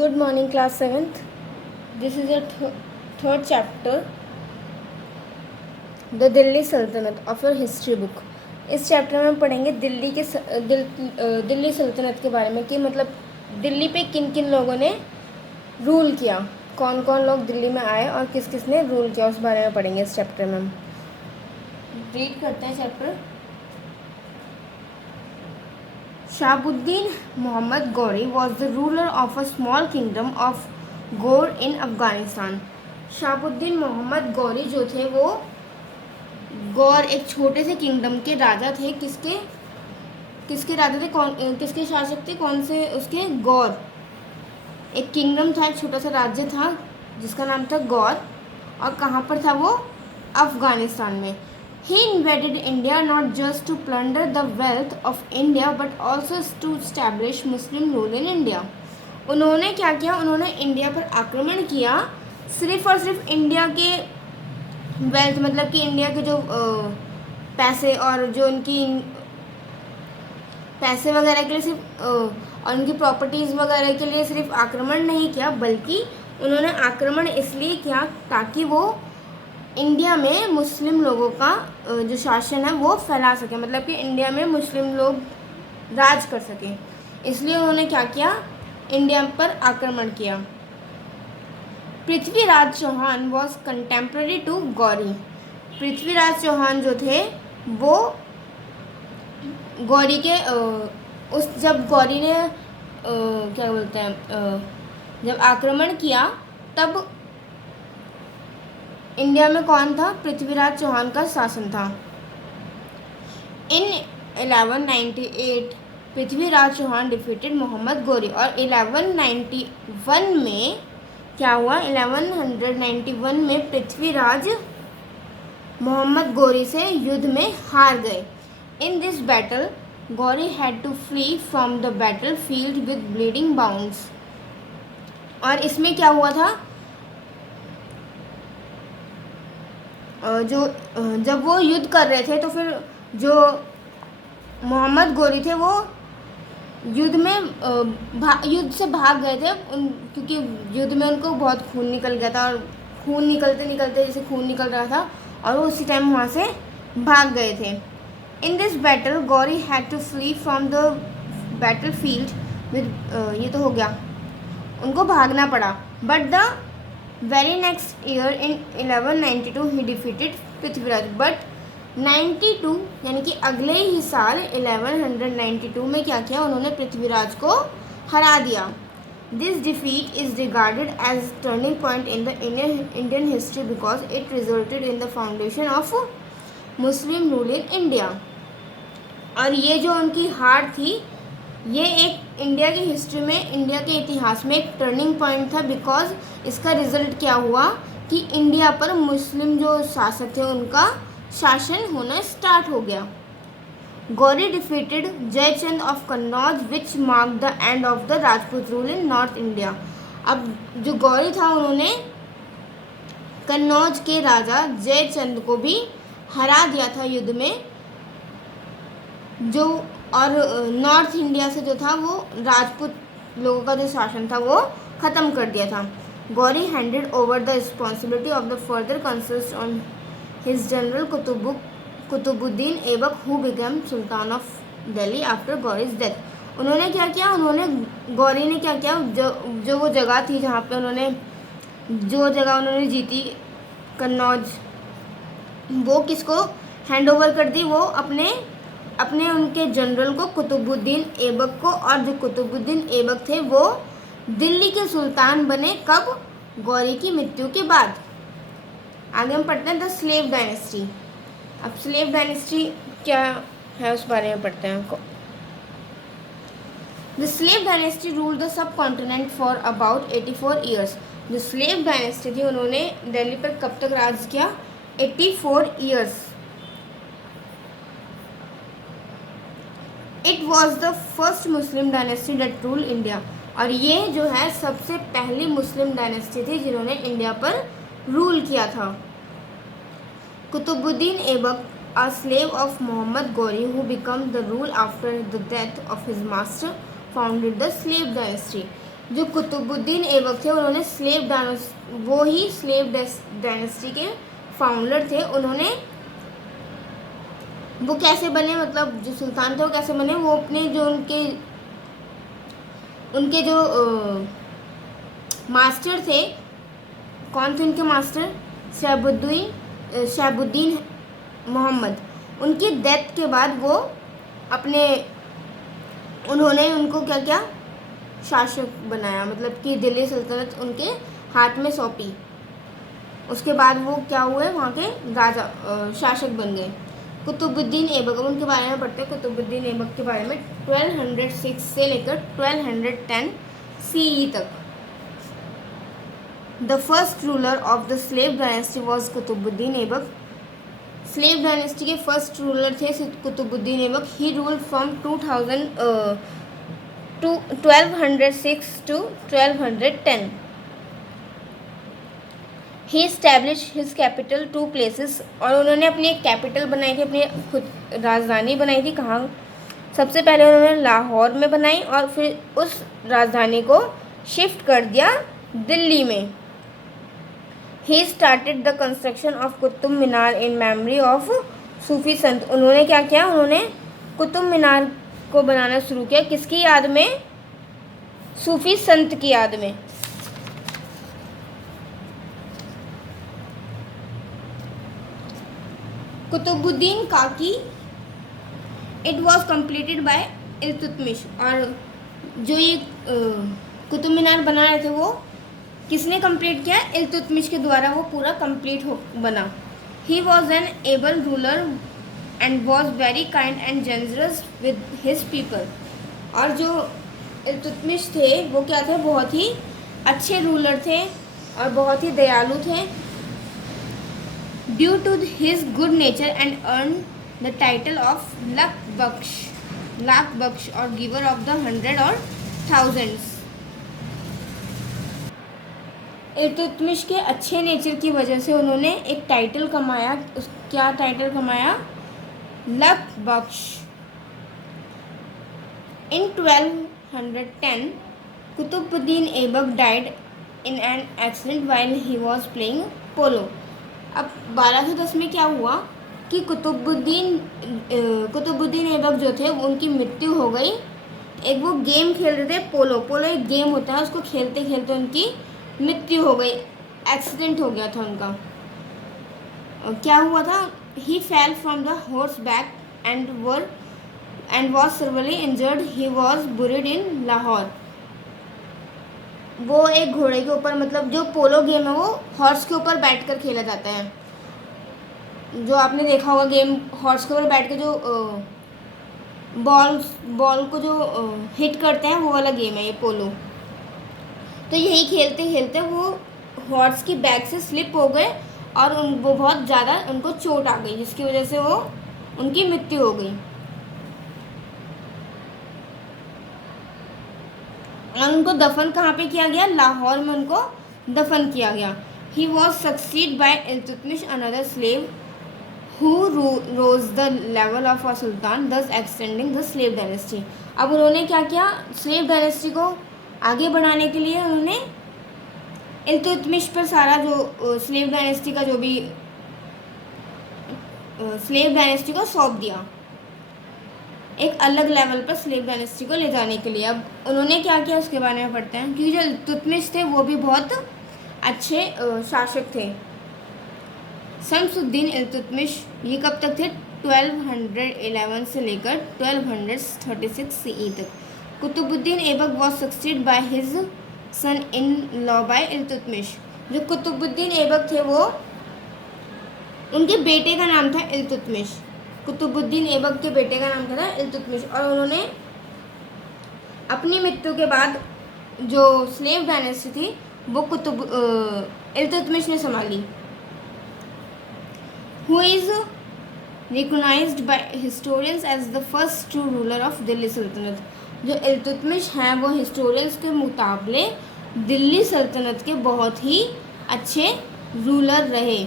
Good morning, class 7th. This is your third chapter, The Delhi Sultanate of your history book. इस chapter में हम पढ़ेंगे दिल्ली सल्तनत के बारे में कि मतलब दिल्ली पे किन किन लोगों ने रूल किया, कौन कौन लोग दिल्ली में आए और किस किस ने रूल किया, उस बारे में पढ़ेंगे इस चैप्टर में। हम रीड करते हैं chapter. Shahabuddin Muhammad Ghori was the ruler of a small kingdom of Ghor in Afghanistan. Shahabuddin Mohammad Ghori जो थे वो गौर एक छोटे से किंगडम के राजा थे। किसके किसके राजा थे, कौन किसके शासक थे, कौन से उसके? गौर। एक किंगडम था, एक छोटा सा राज्य था जिसका नाम था गौर, और कहाँ पर था वो? अफगानिस्तान में। He invaded India not just to plunder the wealth of India but also to establish Muslim rule in India. उन्होंने क्या किया? उन्होंने इंडिया पर आक्रमण किया सिर्फ और सिर्फ इंडिया के वेल्थ, मतलब कि इंडिया के जो पैसे और जो उनकी पैसे वगैरह के लिए सिर्फ और उनकी प्रॉपर्टीज़ वगैरह के लिए सिर्फ आक्रमण नहीं किया, बल्कि उन्होंने आक्रमण इसलिए किया ताकि वो इंडिया में मुस्लिम लोगों का जो शासन है वो फैला सके, मतलब कि इंडिया में मुस्लिम लोग राज कर सकें। इसलिए उन्होंने क्या किया? इंडिया पर आक्रमण किया। Prithviraj Chauhan was contemporary to Ghori. Prithviraj Chauhan जो थे वो गौरी के जब गौरी ने क्या बोलते हैं, जब आक्रमण किया तब इंडिया में कौन था? पृथ्वीराज चौहान का शासन था। इन 1198 पृथ्वीराज चौहान डिफीटेड मोहम्मद गौरी, और 1191 में क्या हुआ? 1191 में पृथ्वीराज मोहम्मद गौरी से युद्ध में हार गए। In this battle Ghori had to flee from the battle field with bleeding wounds. और इसमें क्या हुआ था? जब वो युद्ध कर रहे थे तो फिर जो मोहम्मद गौरी थे वो युद्ध से भाग गए थे क्योंकि युद्ध में उनको बहुत खून निकल गया था, और खून निकलते निकलते जैसे खून निकल रहा था और वो उसी टाइम वहाँ से भाग गए थे। In this battle Ghori had to flee from the battle field with, ये तो हो गया, उनको भागना पड़ा। But the very next year in 1192 he defeated Prithviraj, but 92 यानी कि अगले ही साल 1192 में क्या किया? उन्होंने पृथ्वीराज को हरा दिया। This defeat is regarded as turning point in the Indian history because it resulted in the foundation of Muslim rule in India. और ये जो उनकी हार थी, ये एक इंडिया की हिस्ट्री में, इंडिया के इतिहास में एक टर्निंग पॉइंट था, बिकॉज इसका रिजल्ट क्या हुआ कि इंडिया पर मुस्लिम जो शासक थे उनका शासन होना स्टार्ट हो गया। Gauri defeated Jaichand of Kannauj which mark the end of the Rajput rule in north India. अब जो गौरी था उन्होंने कन्नौज के राजा जयचंद को भी हरा दिया था युद्ध में, जो और नॉर्थ इंडिया से जो था वो राजपूत लोगों का जो शासन था वो ख़त्म कर दिया था। Ghori handed over the responsibility of the further conquest on his general Qutbuddin Aibak who become sultan of Delhi after Ghori's death. उन्होंने क्या किया? गौरी ने क्या किया? जो वो जगह थी जहाँ पे उन्होंने जीती, कन्नौज, वो किसको हैंड ओवर कर दी? वो अपने उनके जनरल को, कुतुबुद्दीन ऐबक को, और जो कुतुबुद्दीन ऐबक थे वो दिल्ली के सुल्तान बने। कब? गौरी की मृत्यु के बाद। आगे हम पढ़ते हैं द स्लेव डायनेस्टी। अब स्लेव डायनेस्टी क्या है उस बारे में पढ़ते हैं। The slave dynasty rule the subcontinent for about 84 years. जो स्लेव डायनेस्टी थी उन्होंने दिल्ली पर कब तक राज किया? 84 years. It was the first Muslim dynasty that rule India. और ये जो है सबसे पहली मुस्लिम डायनेस्टी थी जिन्होंने इंडिया पर रूल किया था। Qutubuddin Aibak, a slave of Mohammad Ghori who became the rule after the death of his master, founded the slave dynasty. जो कुतुबुद्दीन ऐबक थे उन्होंने वो ही स्लेव डायनेस्टी के फाउंडर थे। उन्होंने वो कैसे बने, मतलब जो सुल्तान थे वो कैसे बने, वो अपने जो उनके जो मास्टर थे, कौन थे उनके मास्टर, शहाबुद्दीन मोहम्मद, उनकी डेथ के बाद वो उन्होंने उनको क्या क्या शासक बनाया, मतलब कि दिल्ली सल्तनत उनके हाथ में सौंपी। उसके बाद वो क्या हुए, वहाँ के राजा शासक बन गए कुतुबुद्दीन ऐबक। अब उनके बारे में पढ़ते हैं, कुतुबुद्दीन ऐबक के बारे में। 1206 से लेकर 1210 CE तक the first ruler of the slave dynasty was Qutubuddin Aibak. Slave dynasty के फर्स्ट रूलर थे Qutubuddin Aibak. He ruled from 1206 to 1210. He establish his capital 2 places, और उन्होंने अपनी एक कैपिटल बनाई थी, अपनी खुद राजधानी बनाई थी। कहाँ? सबसे पहले उन्होंने लाहौर में बनाई और फिर उस राजधानी को शिफ्ट कर दिया दिल्ली में। He started the construction of Qutub Minar in memory of Sufi sant. उन्होंने क्या किया, उन्होंने कुतुब मीनार को बनाना शुरू किया, किसकी याद में? सूफी संत की याद में। कुतुबुद्दीन काकी, it was completed by Iltutmish. और जो ये कुतुब मीनार बना रहे थे वो किसने कंप्लीट किया? इल्तुतमिश के द्वारा वो पूरा कंप्लीट बना। He was an able ruler and was very kind and generous with his people. और जो इल्तुतमिश थे वो क्या थे? बहुत ही अच्छे रूलर थे और बहुत ही दयालु थे। Due to his good nature and earn the title of Lakh Bakhsh और गिवर ऑफ द 100 और थाउजेंड्स। इल्तुतमिश के अच्छे नेचर की वजह से उन्होंने एक टाइटल कमाया। क्या टाइटल कमाया? Lakh Bakhsh. In 1210 Qutubuddin Aibak died in an accident while he was playing polo. अब 1210 में क्या हुआ कि कुतुबुद्दीन ऐबक जो थे उनकी मृत्यु हो गई। एक वो गेम खेल रहे थे, पोलो एक गेम होता है, उसको खेलते खेलते उनकी मृत्यु हो गई, एक्सीडेंट हो गया था उनका। क्या हुआ था? He fell from the horse back and was severely injured. He was buried in Lahore. वो एक घोड़े के ऊपर, मतलब जो पोलो गेम है वो हॉर्स के ऊपर बैठकर खेला जाता है। जो आपने देखा होगा गेम, हॉर्स के ऊपर बैठ के जो बॉल को जो हिट करते हैं वो वाला गेम है ये पोलो। तो यही खेलते खेलते वो हॉर्स की बैक से स्लिप हो गए और वो बहुत ज़्यादा उनको चोट आ गई, जिसकी वजह से वो उनकी मृत्यु हो गई। और उनको दफन कहाँ पे किया गया? लाहौर में उनको दफन किया गया। He was succeed by Iltutmish another slave who rose the level of a sultan, thus extending the slave dynasty. अब उन्होंने क्या किया? स्लेव डायनेस्टी को आगे बढ़ाने के लिए उन्होंने इल्तुतमिश पर सारा जो स्लेव डायनेस्टी का जो भी स्लेव डायनेस्टी को सौंप दिया, एक अलग लेवल पर स्लेव डायनेस्टी को ले जाने के लिए। अब उन्होंने क्या किया उसके बारे में पढ़ते हैं, क्योंकि जो इल्तुतमिश थे वो भी बहुत अच्छे शासक थे। शम्सुद्दीन इल्तुतमिश ये कब तक थे? 1211 से लेकर 1236 CE तक। Qutubuddin Aibak was succeed by his son in law by Iltutmish. जो कुतुबुद्दीन ऐबक थे वो, उनके बेटे का नाम था इल्तुतमिश। कुतुबुद्दीन ऐबक के बेटे का नाम था इल्तुतमिश। और उन्होंने अपनी मृत्यु के बाद जो स्लेव डायनेस्टी थी वो इल्तुतमिश ने संभाली। Who is recognised by historians as the first true ruler of Delhi Sultanat. जो इल्तुतमिश हैं वो हिस्टोरियंस के मुताबिले दिल्ली सल्तनत के बहुत ही अच्छे रूलर रहे।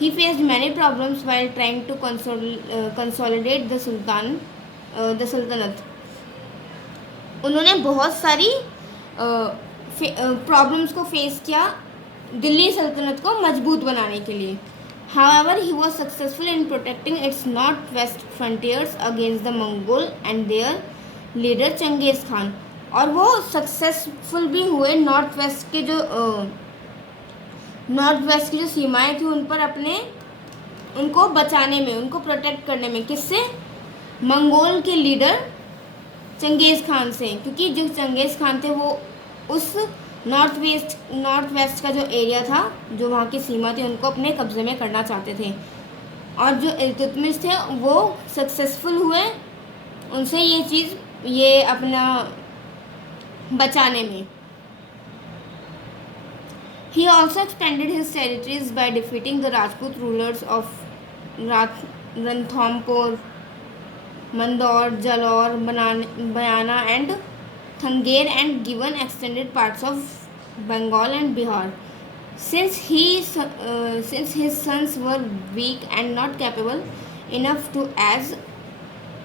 He faced many problems while trying to consolidate the Sultanat. उन्होंने बहुत सारी प्रॉब्लम्स को फेस किया दिल्ली सल्तनत को मजबूत बनाने के लिए. However, he was successful in protecting its northwest frontiers against the Mongol and their leader Changez Khan. और वो सक्सेसफुल भी हुए नॉर्थ वेस्ट की जो सीमाएं थी उन पर उनको बचाने में, उनको प्रोटेक्ट करने में. किससे? मंगोल के लीडर चंगेज़ खान से. क्योंकि जो चंगेज़ खान थे वो उस नॉर्थ वेस्ट का जो एरिया था, जो वहाँ की सीमा थी, उनको अपने कब्ज़े में करना चाहते थे. और जो इल्तुतमिश थे वो सक्सेसफुल हुए उनसे ये अपना बचाने में. He also expanded his territories by defeating the Rajput rulers of Ranthambore, Mandor, Jalore, Bayana and Thangere and given extended parts of Bengal and Bihar. Since his sons were weak and not capable enough to as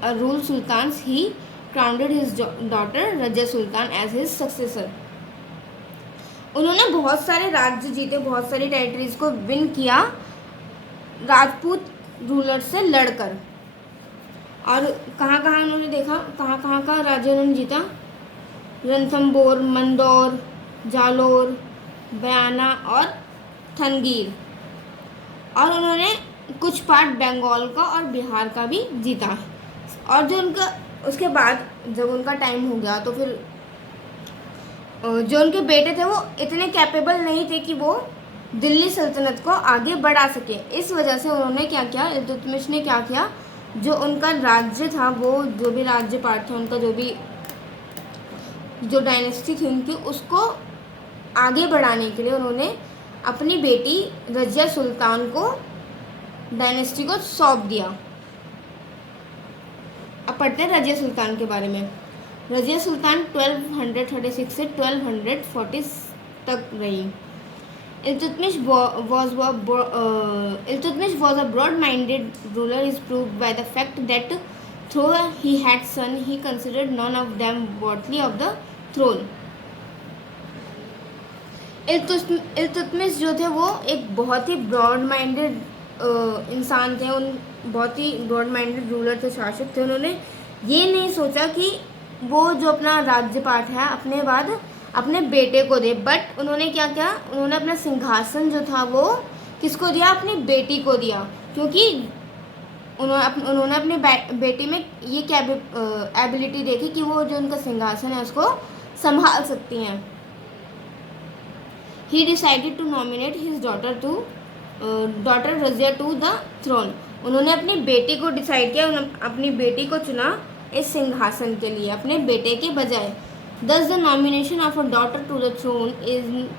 a rule sultans, he crowned his daughter Rajya Sultan as his successor. उन्होंने बहुत सारे राज्य जीते, बहुत सारी territories को win किया Rajput ruler से लड़कर. और कहाँ कहाँ उन्होंने देखा, कहाँ कहाँ का राज्य उन्होंने जीता? रणथंबोर, मंदौर, जालोर, बयाना और थनगीर. और उन्होंने कुछ पार्ट बंगाल का और बिहार का भी जीता. और जो उनका उसके बाद जब उनका टाइम हो गया तो फिर जो उनके बेटे थे वो इतने कैपेबल नहीं थे कि वो दिल्ली सल्तनत को आगे बढ़ा सके. इस वजह से उन्होंने क्या किया, इल्तुतमिश ने क्या किया, जो उनका राज्य था, वो जो भी राज्य पार्ट था उनका, जो डायनेस्टी थी उनकी, उसको आगे बढ़ाने के लिए उन्होंने अपनी बेटी रजिया सुल्तान को डायनेस्टी को सौंप दिया. अब पढ़ते हैं रजिया सुल्तान के बारे में. रजिया सुल्तान 1236 से 1240 तक रही. Iltutmish was a broad-minded ruler is proved by the fact that though he had sons, he considered none of them worthy of the throne. Iltutmish जो थे वो एक बहुत ही ब्रॉड माइंडेड इंसान थे. उन बहुत ही ब्रॉड माइंडेड रूलर थे, शासक थे. उन्होंने ये नहीं सोचा कि वो जो अपना राज्य पाठ है अपने बाद अपने बेटे को दे. बट उन्होंने क्या किया, उन्होंने अपना सिंहासन जो था वो किसको दिया? अपनी बेटी को दिया. क्योंकि उन्होंने अपनी बेटी में ये क्या एबिलिटी देखी कि वो जो उनका सिंहासन है उसको संभाल सकती हैं. He decided to nominate his daughter Razia to the throne. उन्होंने अपनी बेटी को डिसाइड किया, अपनी बेटी को चुना इस सिंहासन के लिए अपने बेटे के बजाय. Thus the nomination of a daughter to the throne in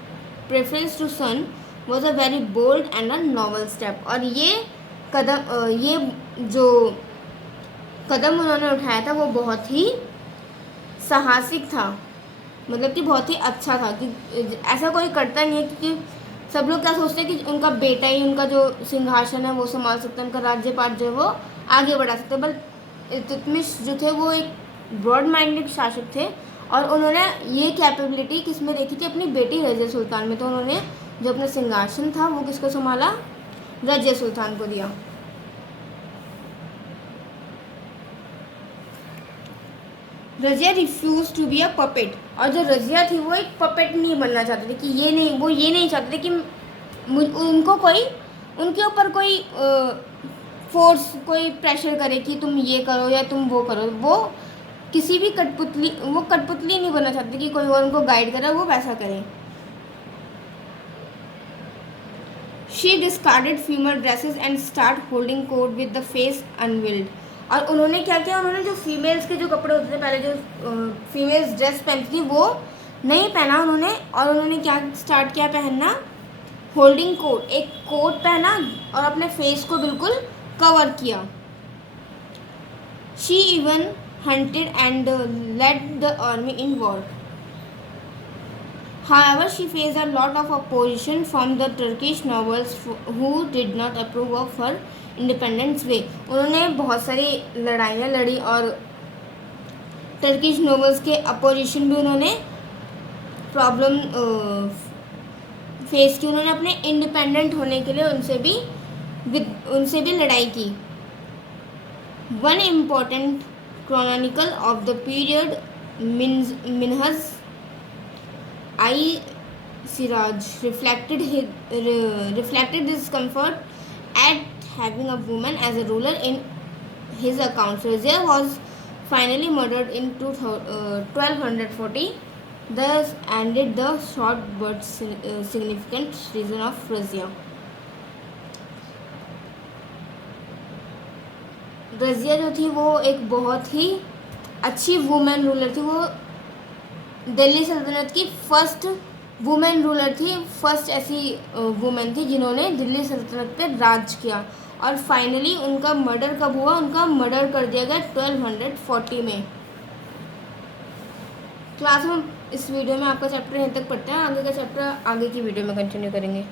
preference to son was a very bold and a novel step. और ये जो कदम उन्होंने उठाया था वो बहुत ही साहसिक था. मतलब कि बहुत ही अच्छा था कि ऐसा कोई करता नहीं है. क्योंकि सब लोग क्या सोचते हैं कि उनका बेटा ही उनका जो सिंहासन है वो संभाल सकता है, उनका राज्यपाठ जो है वो आगे बढ़ा सकते हैं. बट इल्तुतमिश जो थे वो एक ब्रॉड माइंडेड शासक थे और उन्होंने ये कैपेबिलिटी किस में देखी थी? अपनी बेटी रजिया सुल्तान में. तो उन्होंने जो अपना सिंहासन था वो किसको संभाला? रजिया सुल्तान को दिया. Razia refuse to be a puppet. और जो रजिया थी वो एक पपेट नहीं बनना चाहते थे कि ये नहीं चाहते थे कि उनके ऊपर कोई फोर्स, कोई प्रेशर करे कि तुम ये करो या तुम वो करो. वो किसी भी कठपुतली नहीं बनना चाहते कि कोई और उनको गाइड करे, वो वैसा करे. She discarded female dresses and start holding court with the face unveiled. और उन्होंने क्या किया, उन्होंने जो फीमेल्स के जो कपड़े होते थे पहले, जो फीमेल्स ड्रेस पहनती थी वो नहीं पहना उन्होंने. और उन्होंने क्या स्टार्ट किया पहनना? Holding coat. एक कोट पहना और अपने फेस को बिल्कुल कवर किया. She even hunted and led the army in war. However, she faced a lot of opposition from the Turkish nobles who did not approve of her independence way. उन्होंने बहुत सारी लड़ाइयाँ लड़ी और टर्किश नोबल्स के opposition भी उन्होंने problem face की, उन्होंने अपने इंडिपेंडेंट होने के लिए उनसे भी लड़ाई की। One important chronicle of the period Minhaj i Siraj reflected his comfort at having a woman as a ruler in his account. Razia was finally murdered in 1240. Thus ended the short but significant reign of Razia. Razia जो थी वो एक बहुत ही अच्छी women ruler थी। वो दिल्ली सल्तनत की फर्स्ट वुमेन रूलर थी, फर्स्ट ऐसी वुमेन थी जिन्होंने दिल्ली सल्तनत पे राज किया। और फाइनली उनका मर्डर कब हुआ? उनका मर्डर कर दिया गया 1240 में। क्लास में इस वीडियो में आपका चैप्टर यहीं तक पढ़ते हैं, आगे का चैप्टर आगे की वीडियो में कंटिन्यू करेंगे।